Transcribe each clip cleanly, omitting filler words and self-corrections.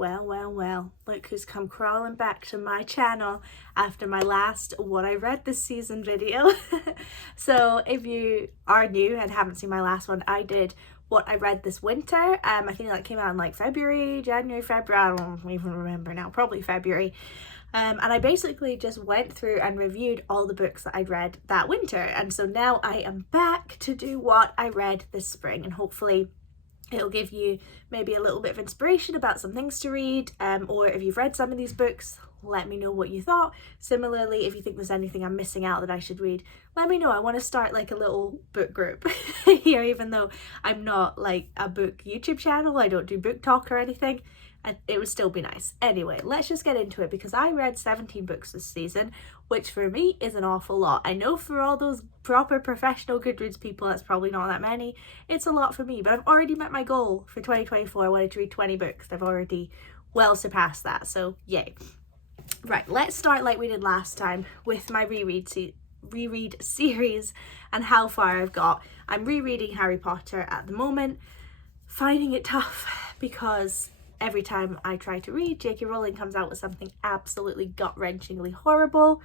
Well, look who's come crawling back to my channel after my last What I Read This Season video. So if you are new and haven't seen my last one, I did What I Read This Winter. I think that came out in like February, January, February, I don't even remember now, probably February. And I basically just went through and reviewed all the books that I'd read that winter. And so now I am back to do what I read this spring, and hopefully it'll give you maybe a little bit of inspiration about some things to read, or if you've read some of these books, let me know what you thought. Similarly, if you think there's anything I'm missing out that I should read, let me know. I want to start like a little book group here, even though I'm not like a book YouTube channel, I don't do book talk or anything. It would still be nice. Anyway, let's just get into it, because I read 17 books this season, which for me is an awful lot. I know for all those proper professional Goodreads people, that's probably not that many. It's a lot for me, but I've already met my goal for 2024. I wanted to read 20 books. I've already well surpassed that, so yay. Right, let's start like we did last time with my reread series and how far I've got. I'm rereading Harry Potter at the moment, finding it tough because every time I try to read, J.K. Rowling comes out with something absolutely gut-wrenchingly horrible.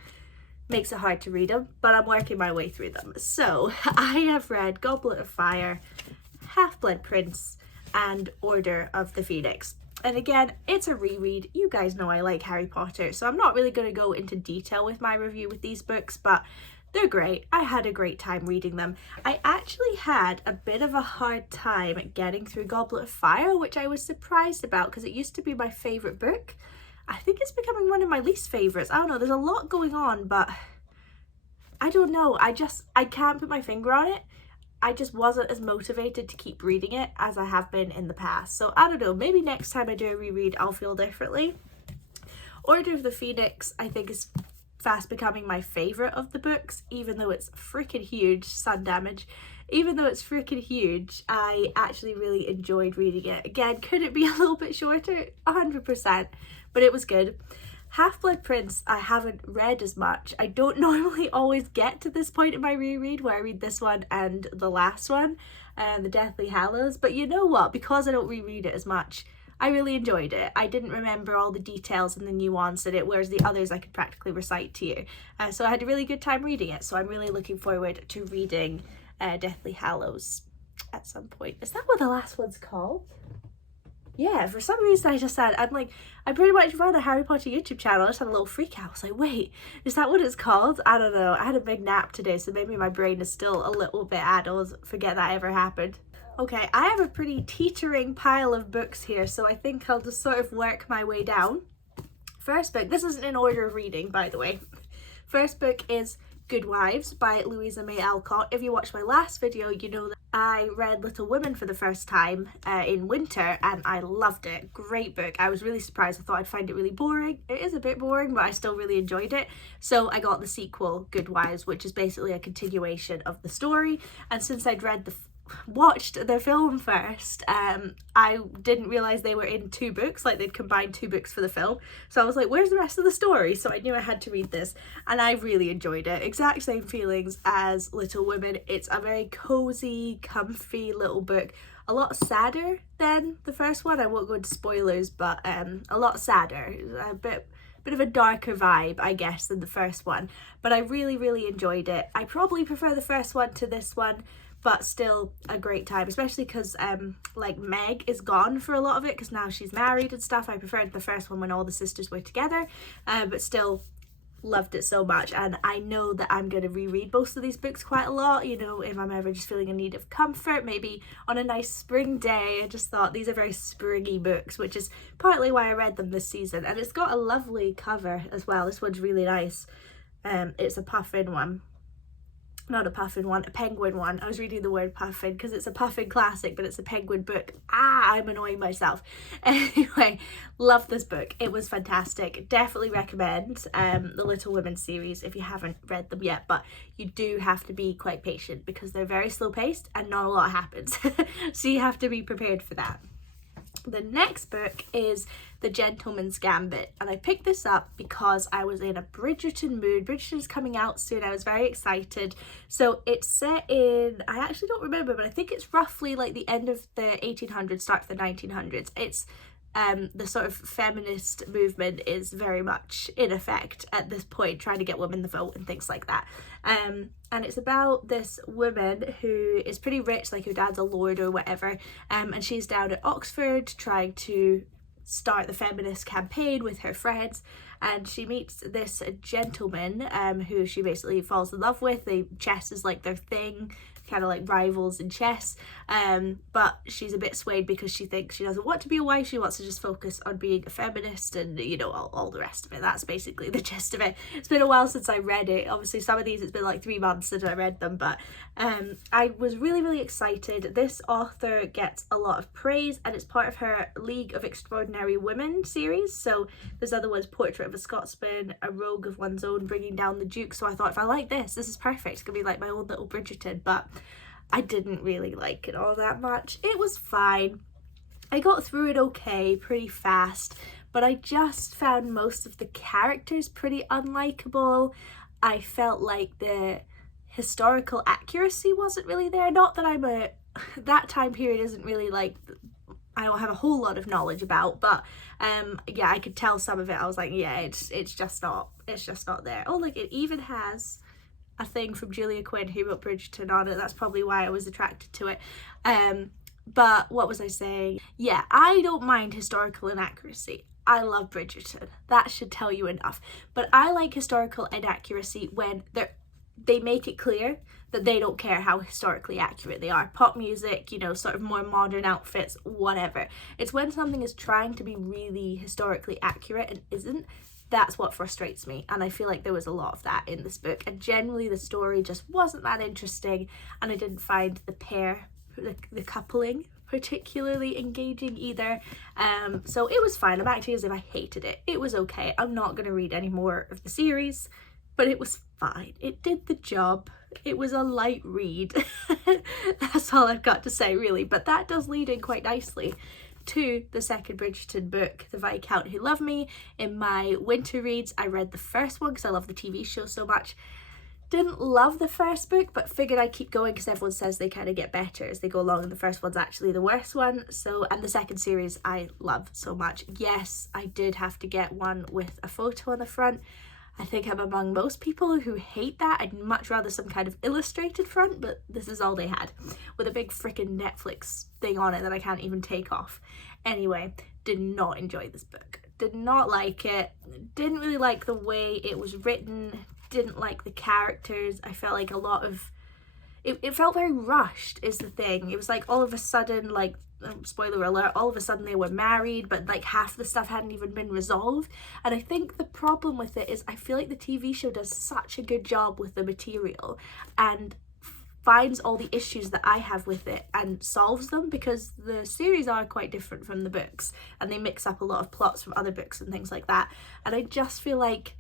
Makes it hard to read them, but I'm working my way through them. So I have read Goblet of Fire, Half-Blood Prince, and Order of the Phoenix. And again, it's a reread. You guys know I like Harry Potter, so I'm not really going to go into detail with my review with these books, but they're great. I had a great time reading them. I actually had a bit of a hard time getting through Goblet of Fire, which I was surprised about because it used to be my favourite book. I think it's becoming one of my least favourites. I don't know, there's a lot going on, but I don't know. I can't put my finger on it. I just wasn't as motivated to keep reading it as I have been in the past. So I don't know, maybe next time I do a reread, I'll feel differently. Order of the Phoenix, I think, is fast becoming my favourite of the books, even though it's freaking huge. Sun damage. Even though it's freaking huge, I actually really enjoyed reading it. Again, could it be a little bit shorter? 100%, but it was good. Half-Blood Prince, I haven't read as much. I don't normally always get to this point in my reread where I read this one and the last one, The Deathly Hallows, but you know what? Because I don't reread it as much, I really enjoyed it. I didn't remember all the details and the nuance in it, whereas the others I could practically recite to you. So I had a really good time reading it, so I'm really looking forward to reading Deathly Hallows at some point. Is that what the last one's called? Yeah, for some reason I just said, I pretty much run a Harry Potter YouTube channel. I just had a little freak out. I was like, wait, is that what it's called? I don't know. I had a big nap today, so maybe my brain is still a little bit addled. Forget that ever happened. Okay, I have a pretty teetering pile of books here, so I think I'll just sort of work my way down. First book, this isn't in order of reading, by the way. First book is Good Wives by Louisa May Alcott. If you watched my last video, you know that I read Little Women for the first time in winter, and I loved it. Great book. I was really surprised. I thought I'd find it really boring. It is a bit boring, but I still really enjoyed it. So I got the sequel, Good Wives, which is basically a continuation of the story. And since I'd watched the film first, I didn't realize they were in two books, like they'd combined two books for the film, so I was like, where's the rest of the story? So I knew I had to read this, and I really enjoyed it. Exact same feelings as Little Women. It's a very cozy, comfy little book, a lot sadder than the first one. I won't go into spoilers, but a lot sadder, a bit of a darker vibe, I guess, than the first one, but I really enjoyed it. I probably prefer the first one to this one, but still a great time, especially because like Meg is gone for a lot of it because now she's married and stuff. I preferred the first one when all the sisters were together, but still loved it so much. And I know that I'm going to reread both of these books quite a lot, you know, if I'm ever just feeling in need of comfort, maybe on a nice spring day. I just thought these are very springy books, which is partly why I read them this season. And it's got a lovely cover as well. This one's really nice. It's a puffin one. Not a puffin one, a penguin one. I was reading the word puffin because it's a puffin classic, but it's a penguin book. I'm annoying myself. Anyway, love this book. It was fantastic. Definitely recommend the Little Women series if you haven't read them yet, but you do have to be quite patient because they're very slow paced and not a lot happens. So you have to be prepared for that. The next book is The Gentleman's Gambit, and I picked this up because I was in a Bridgerton mood. Bridgerton's coming out soon. I was very excited. So it's set in, I actually don't remember, but I think it's roughly like the end of the 1800s, start of the 1900s. It's the sort of feminist movement is very much in effect at this point, trying to get women the vote and things like that. And it's about this woman who is pretty rich, like her dad's a lord or whatever, and she's down at Oxford trying to start the feminist campaign with her friends, and she meets this gentleman who she basically falls in love with. Chess is like their thing, kind of like rivals in chess, but she's a bit swayed because she thinks she doesn't want to be a wife, she wants to just focus on being a feminist, and you know, all the rest of it. That's basically the gist of it. It's been a while since I read it. Obviously some of these, it's been like 3 months since I read them, but I was really excited. This author gets a lot of praise, and it's part of her League of Extraordinary Women series. So there's other ones: Portrait of a Scotsman, A Rogue of One's Own, Bringing Down the Duke. So I thought, if I like this is perfect. It's gonna be like my own little Bridgerton. But I didn't really like it all that much. It was fine. I got through it okay, pretty fast, but I just found most of the characters pretty unlikable. I felt like the historical accuracy wasn't really there. Not that that time period isn't really like, I don't have a whole lot of knowledge about, but yeah, I could tell some of it. I was like, yeah, it's just not there. Oh, look, it even has a thing from Julia Quinn, who wrote Bridgerton, on it. That's probably why I was attracted to it. But what was I saying? Yeah, I don't mind historical inaccuracy. I love Bridgerton. That should tell you enough. But I like historical inaccuracy when they make it clear that they don't care how historically accurate they are. Pop music, you know, sort of more modern outfits, whatever. It's when something is trying to be really historically accurate and isn't. That's what frustrates me, and I feel like there was a lot of that in this book, and generally the story just wasn't that interesting, and I didn't find the coupling particularly engaging either. So it was fine. I'm acting as if I hated it. It was okay. I'm not going to read any more of the series, but it was fine. It did the job. It was a light read. That's all I've got to say, really. But that does lead in quite nicely to the second Bridgerton book, The Viscount Who Loved Me. In my winter reads, I read the first one because I love the TV show so much. Didn't love the first book, but figured I'd keep going because everyone says they kind of get better as they go along, and the first one's actually the worst one. So, and the second series I love so much. Yes, I did have to get one with a photo on the front. I think I'm among most people who hate that. I'd much rather some kind of illustrated front, but this is all they had, with a big frickin' Netflix thing on it that I can't even take off. Anyway, did not enjoy this book. Did not like it. Didn't really like the way it was written. Didn't like the characters. I felt like a lot of... It felt very rushed is the thing. It was like all of a sudden, like, spoiler alert, all of a sudden they were married, but like half the stuff hadn't even been resolved. And I think the problem with it is I feel like the TV show does such a good job with the material and finds all the issues that I have with it and solves them, because the series are quite different from the books and they mix up a lot of plots from other books and things like that. And I just feel like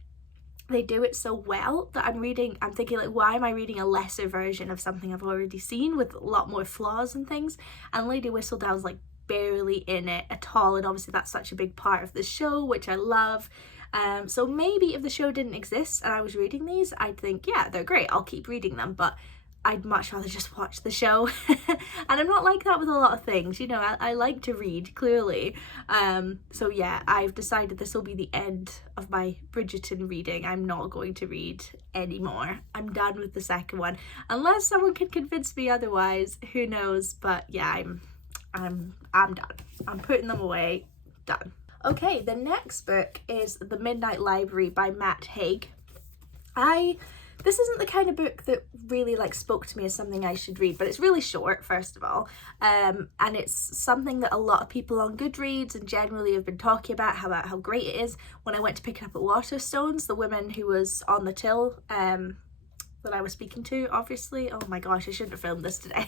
they do it so well that I'm thinking like, why am I reading a lesser version of something I've already seen with a lot more flaws and things? And Lady Whistledown's like barely in it at all, and obviously that's such a big part of the show, which I love. So maybe if the show didn't exist and I was reading these, I'd think, yeah, they're great, I'll keep reading them, but I'd much rather just watch the show. And I'm not like that with a lot of things, you know, I like to read, clearly. So yeah, I've decided this will be the end of my Bridgerton reading. I'm not going to read anymore. I'm done with the second one. Unless someone can convince me otherwise, who knows? But yeah, I'm done. I'm putting them away, done. Okay, the next book is The Midnight Library by Matt Haig. This isn't the kind of book that really like spoke to me as something I should read, but it's really short, first of all, and it's something that a lot of people on Goodreads and generally have been talking about how great it is. When I went to pick it up at Waterstones, the woman who was on the till that I was speaking to, obviously, oh my gosh, I shouldn't have filmed this today,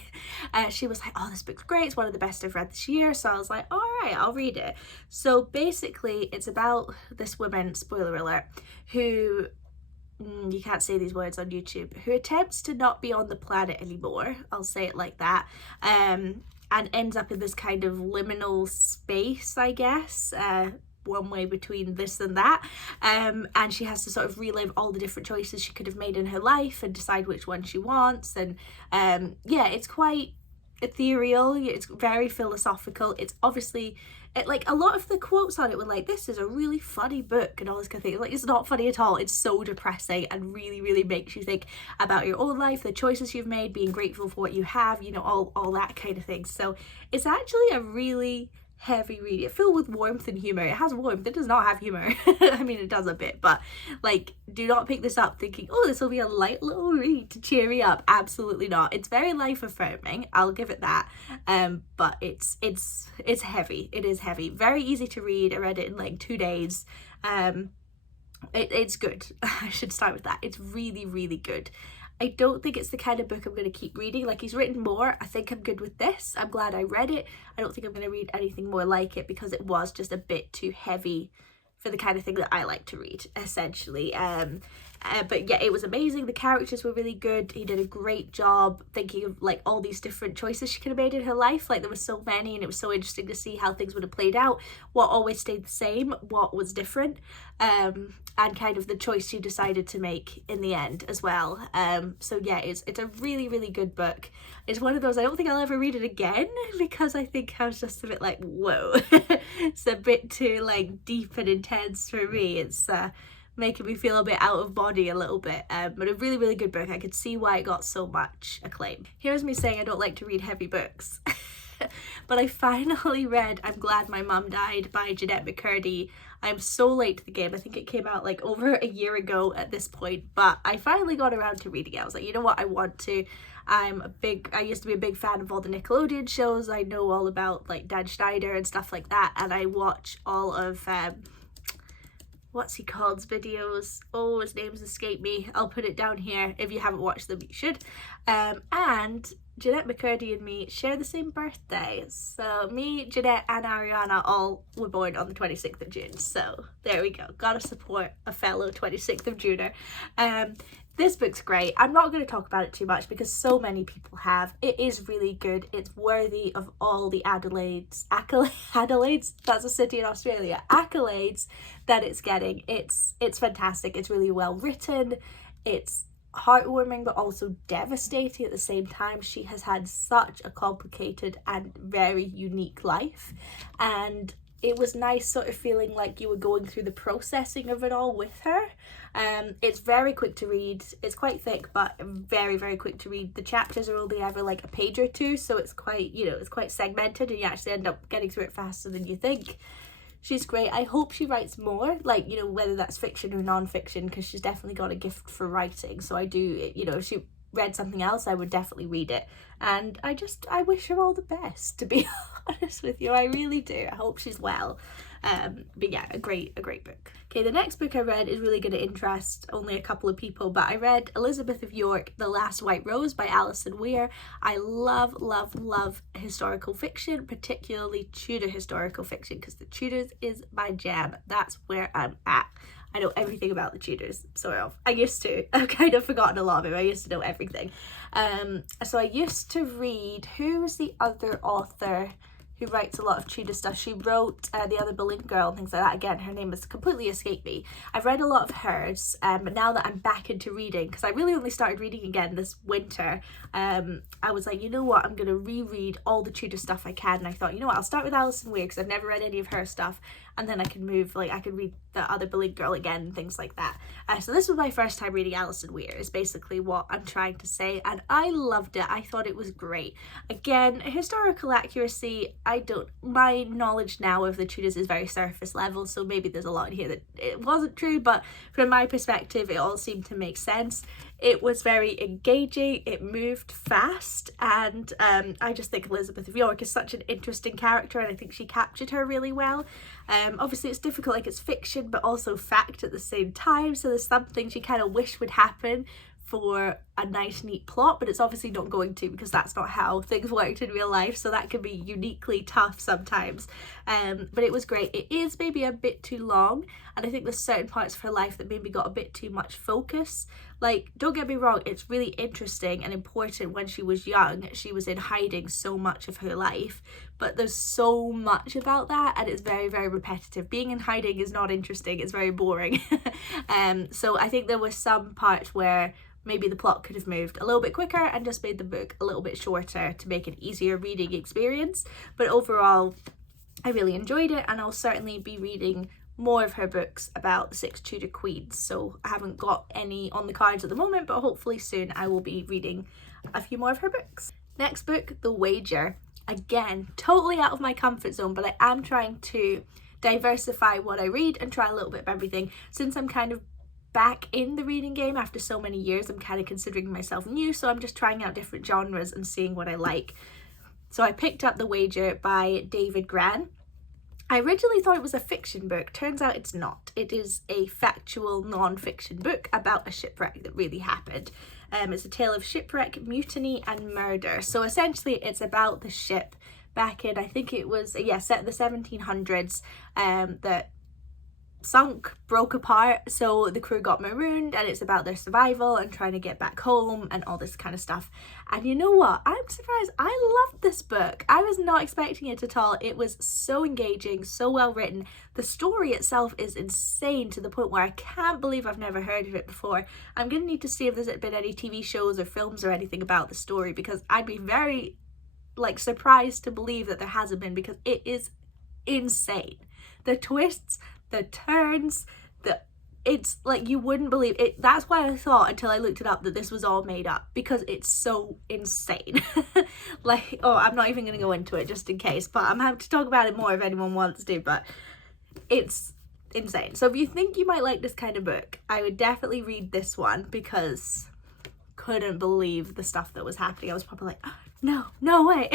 she was like, oh, this book's great, it's one of the best I've read this year. So I was like, all right, I'll read it. So basically it's about this woman, spoiler alert, who... you can't say these words on YouTube, who attempts to not be on the planet anymore, I'll say it like that, and ends up in this kind of liminal space, I guess, one way between this and that, and she has to sort of relive all the different choices she could have made in her life and decide which one she wants. And yeah, it's quite ethereal, it's very philosophical. It's obviously, like, a lot of the quotes on it were like, this is a really funny book and all this kind of thing. Like, it's not funny at all. It's so depressing and really, really makes you think about your own life, the choices you've made, being grateful for what you have, you know, all that kind of thing. So it's actually a really heavy read. It's filled with warmth and humor. It has warmth, it does not have humor. I mean, it does a bit, but like, do not pick this up thinking, oh, this will be a light little read to cheer me up. Absolutely not. It's very life affirming, I'll give it that, but it's heavy. It is heavy, very easy to read. I read it in like 2 days. It's good. I should start with that. It's really, really good. I don't think it's the kind of book I'm going to keep reading. Like, he's written more. I think I'm good with this. I'm glad I read it. I don't think I'm going to read anything more like it because it was just a bit too heavy for the kind of thing that I like to read, essentially. But yeah, it was amazing. The characters were really good. He did a great job thinking of like all these different choices she could have made in her life. Like, there were so many, and it was so interesting to see how things would have played out, what always stayed the same, what was different, and kind of the choice she decided to make in the end as well. So yeah, it's a really, really good book. It's one of those, I don't think I'll ever read it again because I think I was just a bit like, whoa. It's a bit too like deep and intense for me. It's making me feel a bit out of body a little bit, but a really, really good book. I could see why it got so much acclaim. Here's me saying I don't like to read heavy books. But I finally read I'm Glad My Mum Died by Jeanette McCurdy. I'm so late to the game. I think it came out like over a year ago at this point, but I finally got around to reading it. I was like, you know what, I want to. I used to be a big fan of all the Nickelodeon shows. I know all about like Dan Schneider and stuff like that, and I watch all of what's he called's videos. Oh, his name's escaped me. I'll put it down here. If you haven't watched them, you should. And Jeanette McCurdy and me share the same birthday. So me, Jeanette and Ariana all were born on the 26th of June. So there we go. Gotta support a fellow 26th of Juner. This book's great. I'm not going to talk about it too much because so many people have. It is really good. It's worthy of all the accolades, that's a city in Australia, accolades that it's getting. It's fantastic. It's really well written. It's heartwarming but also devastating at the same time. She has had such a complicated and very unique life, and it was nice sort of feeling like you were going through the processing of it all with her. It's very quick to read. It's quite thick, but very, very quick to read. The chapters are only ever like a page or two, so it's quite, you know, it's quite segmented, and you actually end up getting through it faster than you think. She's great. I hope she writes more, like, you know, whether that's fiction or non-fiction, because she's definitely got a gift for writing. So I do, you know, if she read something else, I would definitely read it. And I wish her all the best, to be honest with you. I really do. I hope she's well. But yeah, a great book. Okay, the next book I read is really going to interest only a couple of people, but I read Elizabeth of York, The Last White Rose by Alison Weir. I love, love, love historical fiction, particularly Tudor historical fiction, because the Tudors is my jam. That's where I'm at. I know everything about the Tudors, sort of. I used to. I've kind of forgotten a lot of it. I used to know everything. So I used to read, who was the other author who writes a lot of Tudor stuff? She wrote The Other Boleyn Girl and things like that. Again, her name has completely escaped me. I've read a lot of hers, but now that I'm back into reading, because I really only started reading again this winter, I was like, you know what, I'm going to reread all the Tudor stuff I can. And I thought, you know what, I'll start with Alison Weir, because I've never read any of her stuff, and then I can move, like, I could read The Other Boleyn Girl again and things like that. So this was my first time reading Alison Weir, is basically what I'm trying to say, and I loved it. I thought it was great. Again, historical accuracy, my knowledge now of the Tudors is very surface level, so maybe there's a lot in here that it wasn't true, but from my perspective, it all seemed to make sense. It was very engaging, it moved fast, and I just think Elizabeth of York is such an interesting character, and I think she captured her really well. Obviously it's difficult, like, it's fiction but also fact at the same time, so there's some things you kind of wish would happen for a nice neat plot, but it's obviously not going to, because that's not how things worked in real life, so that can be uniquely tough sometimes. But it was great. It is maybe a bit too long, and I think there's certain parts of her life that maybe got a bit too much focus. Like, don't get me wrong, it's really interesting and important. When she was young, she was in hiding so much of her life, but there's so much about that, and it's very, very repetitive. Being in hiding is not interesting, it's very boring. So I think there were some parts where maybe the plot could have moved a little bit quicker and just made the book a little bit shorter to make an easier reading experience. But overall, I really enjoyed it, and I'll certainly be reading more of her books about the 6 Tudor Queens. So I haven't got any on the cards at the moment, but hopefully soon I will be reading a few more of her books. Next book, The Wager. Again, totally out of my comfort zone, but I am trying to diversify what I read and try a little bit of everything. Since I'm kind of back in the reading game after so many years, I'm kind of considering myself new, so I'm just trying out different genres and seeing what I like. So I picked up The Wager by David Gran. I originally thought it was a fiction book. Turns out it's not. It is a factual non-fiction book about a shipwreck that really happened. It's a tale of shipwreck, mutiny and murder. So essentially it's about the ship back in, I think it was, set in the 1700s, that sunk, broke apart, so the crew got marooned, and it's about their survival and trying to get back home and all this kind of stuff. And you know what? I'm surprised. I loved this book. I was not expecting it at all. It was so engaging, so well written. The story itself is insane to the point where I can't believe I've never heard of it before. I'm gonna need to see if there's been any TV shows or films or anything about the story, because I'd be very surprised to believe that there hasn't been, because it is insane. The twists, the turns, it's like you wouldn't believe it. That's why I thought, until I looked it up, that this was all made up, because it's so insane. I'm not even gonna go into it just in case, but I'm happy to talk about it more if anyone wants to, but it's insane. So if you think you might like this kind of book, I would definitely read this one, because couldn't believe the stuff that was happening. I was probably like, oh, no way.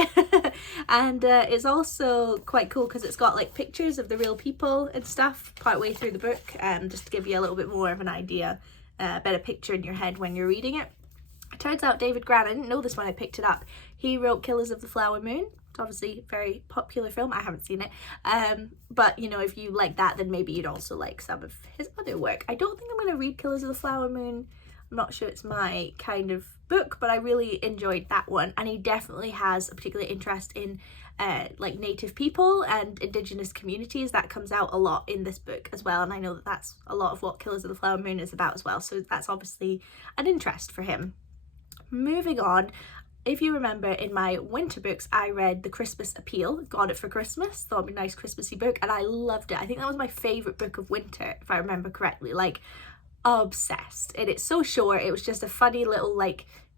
And it's also quite cool because it's got pictures of the real people and stuff partway through the book, just to give you a little bit more of an idea, a better picture in your head when you're reading it. It turns out David Gran, I didn't know this when I picked it up, he wrote Killers of the Flower Moon. It's obviously a very popular film. I haven't seen it, but if you like that, then maybe you'd also like some of his other work. I don't think I'm going to read Killers of the Flower Moon. I'm not sure it's my kind of book, but I really enjoyed that one. And he definitely has a particular interest in Native people and Indigenous communities. That comes out a lot in this book as well, and I know that that's a lot of what Killers of the Flower Moon is about as well, so that's obviously an interest for him. Moving on, if you remember, in my winter books I read The Christmas Appeal. Got it for Christmas, thought it'd be a nice Christmassy book, and I loved it. I think that was my favourite book of winter, if I remember correctly. Obsessed. And it's so short. It was just a funny little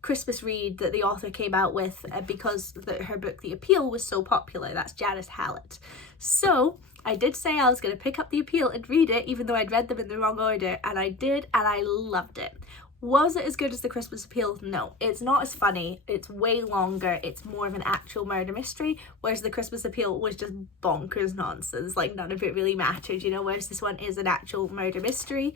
Christmas read that the author came out with because her book The Appeal was so popular. That's Janice Hallett. So I did say I was going to pick up The Appeal and read it, even though I'd read them in the wrong order, and I did, and I loved it. Was it as good as The Christmas Appeal? No, it's not as funny. It's way longer. It's more of an actual murder mystery, whereas The Christmas Appeal was just bonkers nonsense. None of it really mattered, whereas this one is an actual murder mystery.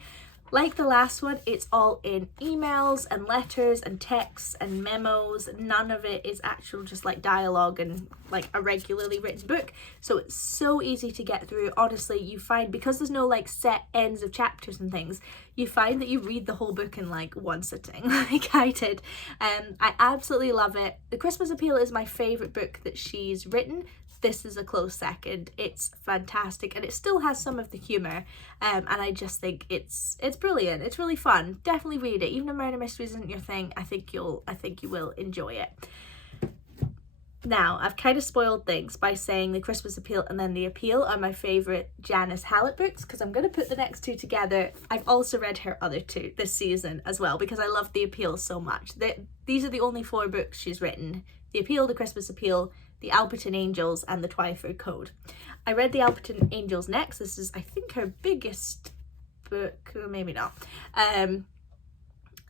Like the last one, it's all in emails and letters and texts and memos. None of it is actual just dialogue and a regularly written book. So it's so easy to get through. Honestly, you find, because there's no set ends of chapters and things, you find that you read the whole book in one sitting, like I did. I absolutely love it. The Christmas Appeal is my favourite book that she's written. This is a close second. It's fantastic, and it still has some of the humour, and I just think it's brilliant. It's really fun. Definitely read it. Even if murder mysteries isn't your thing, I think you will enjoy it. Now, I've kind of spoiled things by saying The Christmas Appeal and then The Appeal are my favourite Janice Hallett books, because I'm going to put the next two together. I've also read her other two this season as well, because I love The Appeal so much. These are the only 4 books she's written. The Appeal, The Christmas Appeal, The Alberton Angels and The Twyford Code. I read The Alberton Angels next. This is, I think, her biggest book, or maybe not.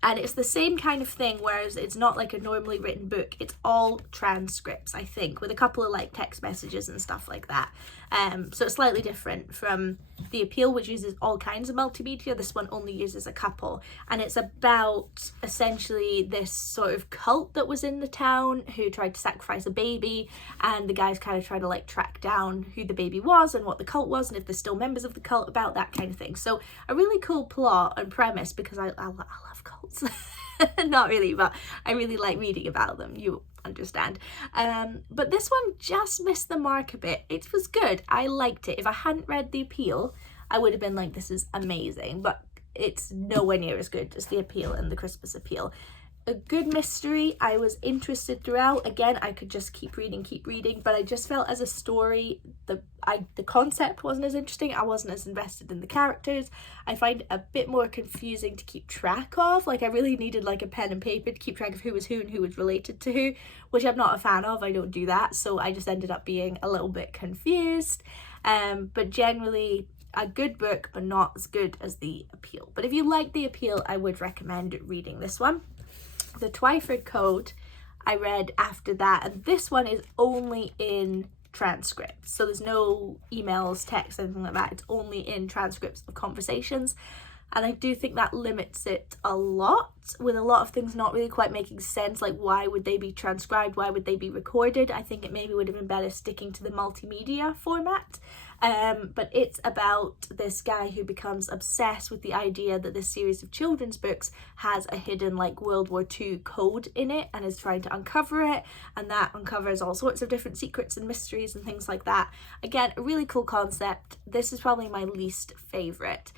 And it's the same kind of thing, whereas it's not a normally written book. It's all transcripts, I think, with a couple of text messages and stuff like that. So it's slightly different from The Appeal, which uses all kinds of multimedia. This one only uses a couple, and it's about essentially this sort of cult that was in the town who tried to sacrifice a baby, and the guys kind of try to track down who the baby was and what the cult was, and if there's still members of the cult, about that kind of thing. So a really cool plot and premise, because I love cults. Not really, but I really like reading about them, you understand. But this one just missed the mark a bit. It was good. I liked it. If I hadn't read The Appeal, I would have been this is amazing. But it's nowhere near as good as The Appeal and The Christmas Appeal. A good mystery. I was interested throughout. Again, I could just keep reading, but I just felt as a story, the concept wasn't as interesting. I wasn't as invested in the characters. I find it a bit more confusing to keep track of. Like, I really needed like a pen and paper to keep track of who was who and who was related to who, which I'm not a fan of. I don't do that, so I just ended up being a little bit confused. But generally a good book, but not as good as The Appeal. But if you like The Appeal, I would recommend reading this one. The Twyford Code I read after that, and this one is only in transcripts, so there's no emails, text, anything like that. It's only in transcripts of conversations, and I do think that limits it a lot, with a lot of things not really quite making sense. Like, why would they be transcribed? Why would they be recorded? I think it maybe would have been better sticking to the multimedia format. But it's about this guy who becomes obsessed with the idea that this series of children's books has a hidden like World War II code in it, and is trying to uncover it, and that uncovers all sorts of different secrets and mysteries and things like that. Again, a really cool concept. This is probably my least favourite.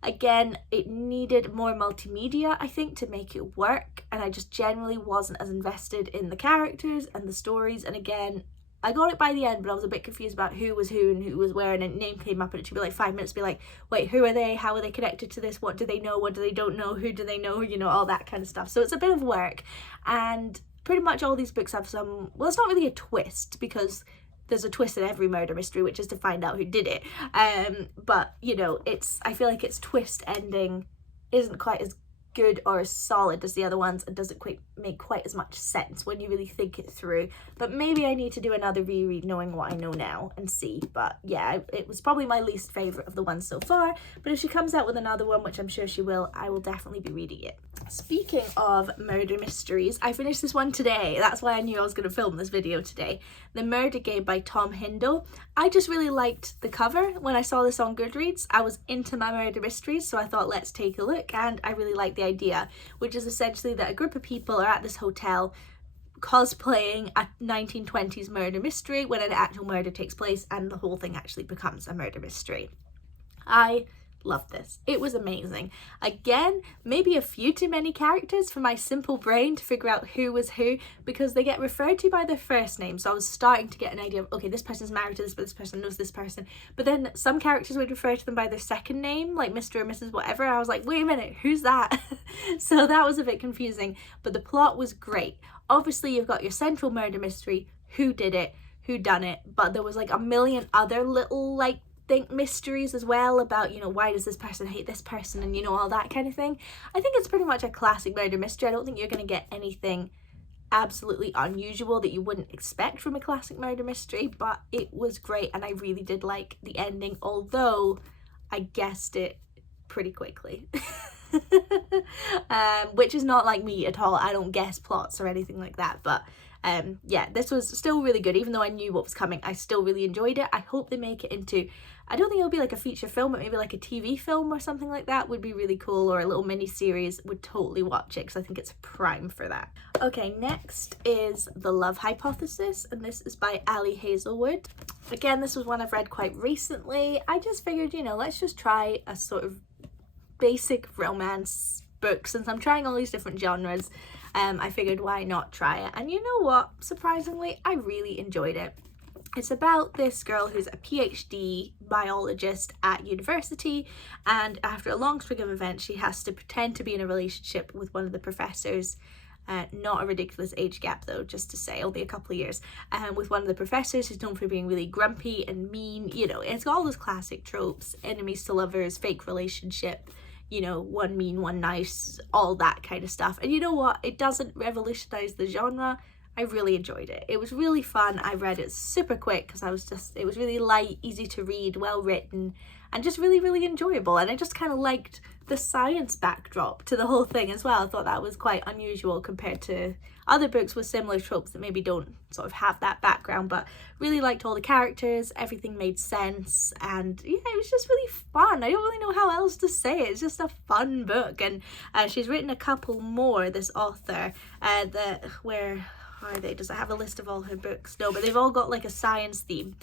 Again, it needed more multimedia, I think, to make it work, and I just generally wasn't as invested in the characters and the stories. And again, I got it by the end, but I was a bit confused about who was who and who was where, and a name came up and it should be like 5 minutes to be like, wait, who are they? How are they connected to this? What do they know? What do they don't know? Who do they know? You know, all that kind of stuff. So it's a bit of work, and pretty much all these books have some, well, it's not really a twist, because there's a twist in every murder mystery, which is to find out who did it. But, you know, I feel like its twist ending isn't quite as good or as solid as the other ones, and doesn't quite make quite as much sense when you really think it through. But maybe I need to do another reread knowing what I know now and see. But yeah, it was probably my least favourite of the ones so far, but if she comes out with another one, which I'm sure she will, I will definitely be reading it. Speaking of murder mysteries, I finished this one today. That's why I knew I was going to film this video today. The Murder Game by Tom Hindle. I just really liked the cover. When I saw this on Goodreads, I was into my murder mysteries, so I thought, let's take a look, and I really liked the idea, which is essentially that a group of people are at this hotel cosplaying a 1920s murder mystery when an actual murder takes place, and the whole thing actually becomes a murder mystery. I loved this. It was amazing. Again, maybe a few too many characters for my simple brain to figure out who was who, because they get referred to by their first name. So I was starting to get an idea of, okay, this person's married to this, but this person knows this person. But then some characters would refer to them by their second name, like Mr. or Mrs. whatever. I was like, wait a minute, who's that? So that was a bit confusing, but the plot was great. Obviously, you've got your central murder mystery, who did it, who done it, but there was like a million other little like mysteries as well about, you know, why does this person hate this person, and you know, all that kind of thing. I think it's pretty much a classic murder mystery. I don't think you're going to get anything absolutely unusual that you wouldn't expect from a classic murder mystery, but it was great, and I really did like the ending, although I guessed it pretty quickly. Which is not like me at all. I don't guess plots or anything like that, but yeah, this was still really good. Even though I knew what was coming, I still really enjoyed it. I hope they make it into, I don't think it'll be like a feature film, but maybe like a TV film or something like that would be really cool, or a little mini series. Would totally watch it, because I think it's prime for that. Okay, next is The Love Hypothesis, and this is by Ali Hazelwood. Again, this was one I've read quite recently. I just figured, you know, let's just try a sort of basic romance book. Since I'm trying all these different genres, I figured why not try it, and you know what, surprisingly I really enjoyed it. It's about this girl who's a PhD biologist at university, and after a long string of events she has to pretend to be in a relationship with one of the professors. Not a ridiculous age gap though, just to say, only a couple of years, with one of the professors who's known for being really grumpy and mean. You know, it's got all those classic tropes, enemies to lovers, fake relationship, you know, one mean, one nice, all that kind of stuff. And you know what, it doesn't revolutionize the genre. I really enjoyed it. It was really fun. I read it super quick because it was really light, easy to read, well written, and just really, really enjoyable. And I just kind of liked the science backdrop to the whole thing as well. I thought that was quite unusual compared to other books with similar tropes that maybe don't sort of have that background, but really liked all the characters. Everything made sense, and yeah, it was just really fun. I don't really know how else to say it. It's just a fun book, and she's written a couple more, this author, where are they? Does it have a list of all her books? No, but they've all got like a science theme.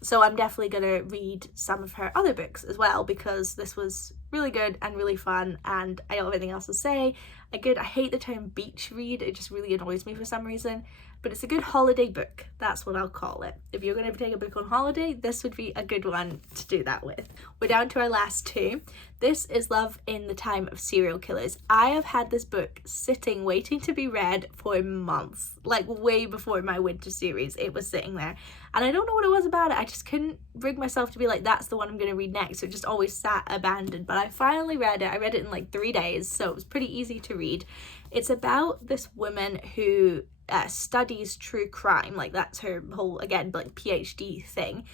So I'm definitely going to read some of her other books as well, because this was really good and really fun, and I don't have anything else to say. I hate the term beach read, it just really annoys me for some reason, but it's a good holiday book, that's what I'll call it. If you're going to take a book on holiday, this would be a good one to do that with. We're down to our last two. This is Love in the Time of Serial Killers. I have had this book sitting waiting to be read for months, like way before my winter series. It was sitting there and I don't know what it was about it. I just couldn't bring myself to be like, that's the one I'm going to read next. So it just always sat abandoned, but I finally read it. I read it in like 3 days, so it was pretty easy to read. It's about this woman who studies true crime, like that's her whole, again, like PhD thing.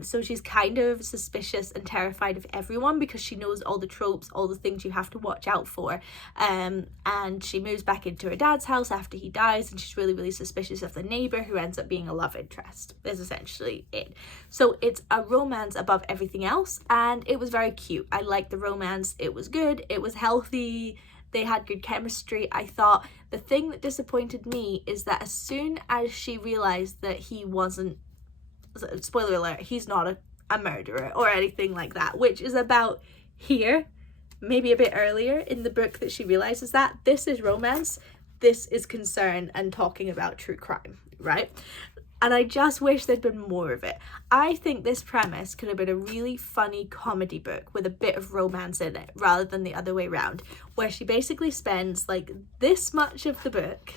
So she's kind of suspicious and terrified of everyone because she knows all the tropes, all the things you have to watch out for. And she moves back into her dad's house after he dies, and she's really, really suspicious of the neighbor who ends up being a love interest, is essentially it. So it's a romance above everything else, and it was very cute. I liked the romance. It was good. It was healthy. They had good chemistry. I thought the thing that disappointed me is that as soon as she realized that he wasn't, spoiler alert, he's not a murderer or anything like that, which is about here, maybe a bit earlier in the book that she realizes that. This is romance, this is concern and talking about true crime, right? And I just wish there'd been more of it. I think this premise could have been a really funny comedy book with a bit of romance in it, rather than the other way around, where she basically spends like this much of the book,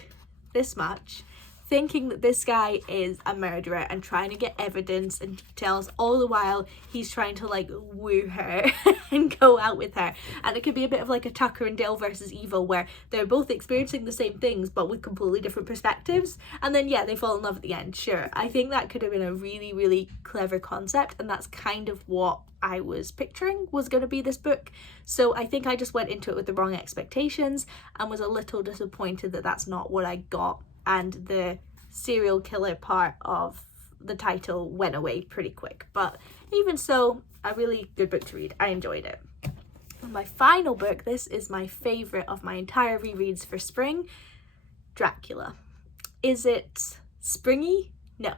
this much, thinking that this guy is a murderer and trying to get evidence and details, all the while he's trying to like woo her and go out with her. And it could be a bit of like a Tucker and Dale versus Evil, where they're both experiencing the same things but with completely different perspectives, and then yeah, they fall in love at the end. Sure, I think that could have been a really, really clever concept, and that's kind of what I was picturing was going to be this book. So I think I just went into it with the wrong expectations and was a little disappointed that that's not what I got, and the serial killer part of the title went away pretty quick. But even so, a really good book to read. I enjoyed it. And my final book, this is my favourite of my entire rereads for spring, Dracula. Is it springy? No.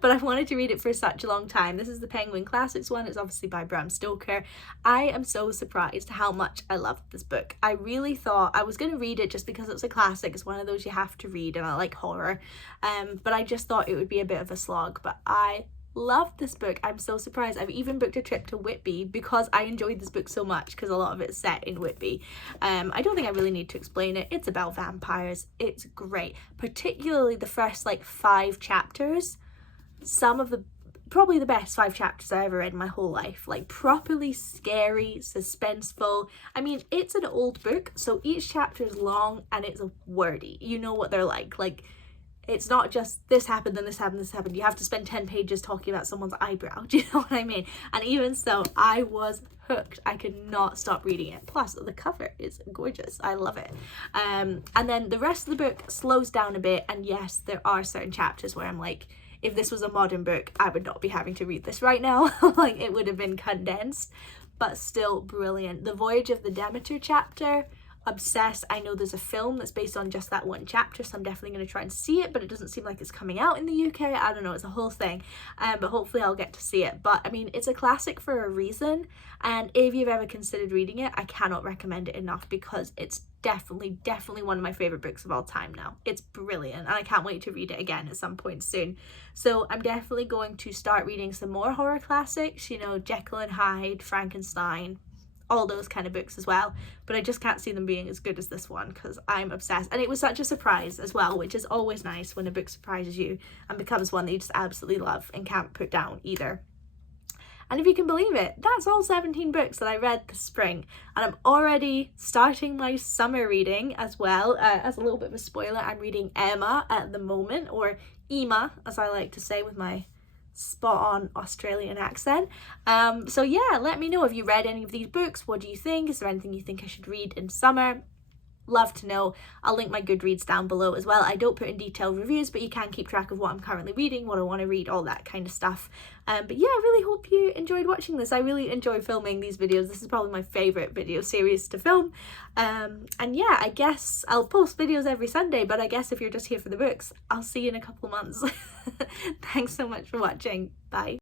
But I've wanted to read it for such a long time. This is the Penguin Classics one. It's obviously by Bram Stoker. I am so surprised how much I loved this book. I really thought I was going to read it just because it's a classic. It's one of those you have to read, and I like horror. But I just thought it would be a bit of a slog. But I loved this book. I'm so surprised. I've even booked a trip to Whitby because I enjoyed this book so much, because a lot of it's set in Whitby. I don't think I really need to explain it. It's about vampires. It's great, particularly the first like 5 chapters. Some of the probably the best 5 chapters I ever read in my whole life. Like properly scary, suspenseful. I mean, it's an old book, so each chapter is long and it's wordy. You know what they're like. It's not just this happened, then this happened, this happened. You have to spend 10 pages talking about someone's eyebrow. Do you know what I mean? And even so, I was hooked. I could not stop reading it. Plus, the cover is gorgeous. I love it. And then the rest of the book slows down a bit. And yes, there are certain chapters where I'm like, if this was a modern book, I would not be having to read this right now. Like, it would have been condensed, but still brilliant. The Voyage of the Demeter chapter, obsessed. I know there's a film that's based on just that one chapter, so I'm definitely going to try and see it, but it doesn't seem like it's coming out in the UK. I don't know, it's a whole thing, but hopefully I'll get to see it. But I mean, it's a classic for a reason, and if you've ever considered reading it, I cannot recommend it enough, because it's definitely one of my favorite books of all time now. It's brilliant, and I can't wait to read it again at some point soon. So I'm definitely going to start reading some more horror classics, you know, Jekyll and Hyde, Frankenstein, all those kind of books as well, but I just can't see them being as good as this one, because I'm obsessed. And it was such a surprise as well, which is always nice when a book surprises you and becomes one that you just absolutely love and can't put down either. And if you can believe it, that's all 17 books that I read this spring, and I'm already starting my summer reading as well. As a little bit of a spoiler, I'm reading Emma at the moment, or Ema as I like to say with my spot on Australian accent. So yeah, let me know if you read any of these books. What do you think? Is there anything you think I should read in summer? Love to know. I'll link my Goodreads down below as well. I don't put in detailed reviews, but you can keep track of what I'm currently reading, what I want to read, all that kind of stuff. But yeah, I really hope you enjoyed watching this. I really enjoy filming these videos. This is probably my favourite video series to film. And yeah, I guess I'll post videos every Sunday, but I guess if you're just here for the books, I'll see you in a couple of months. Thanks so much for watching. Bye.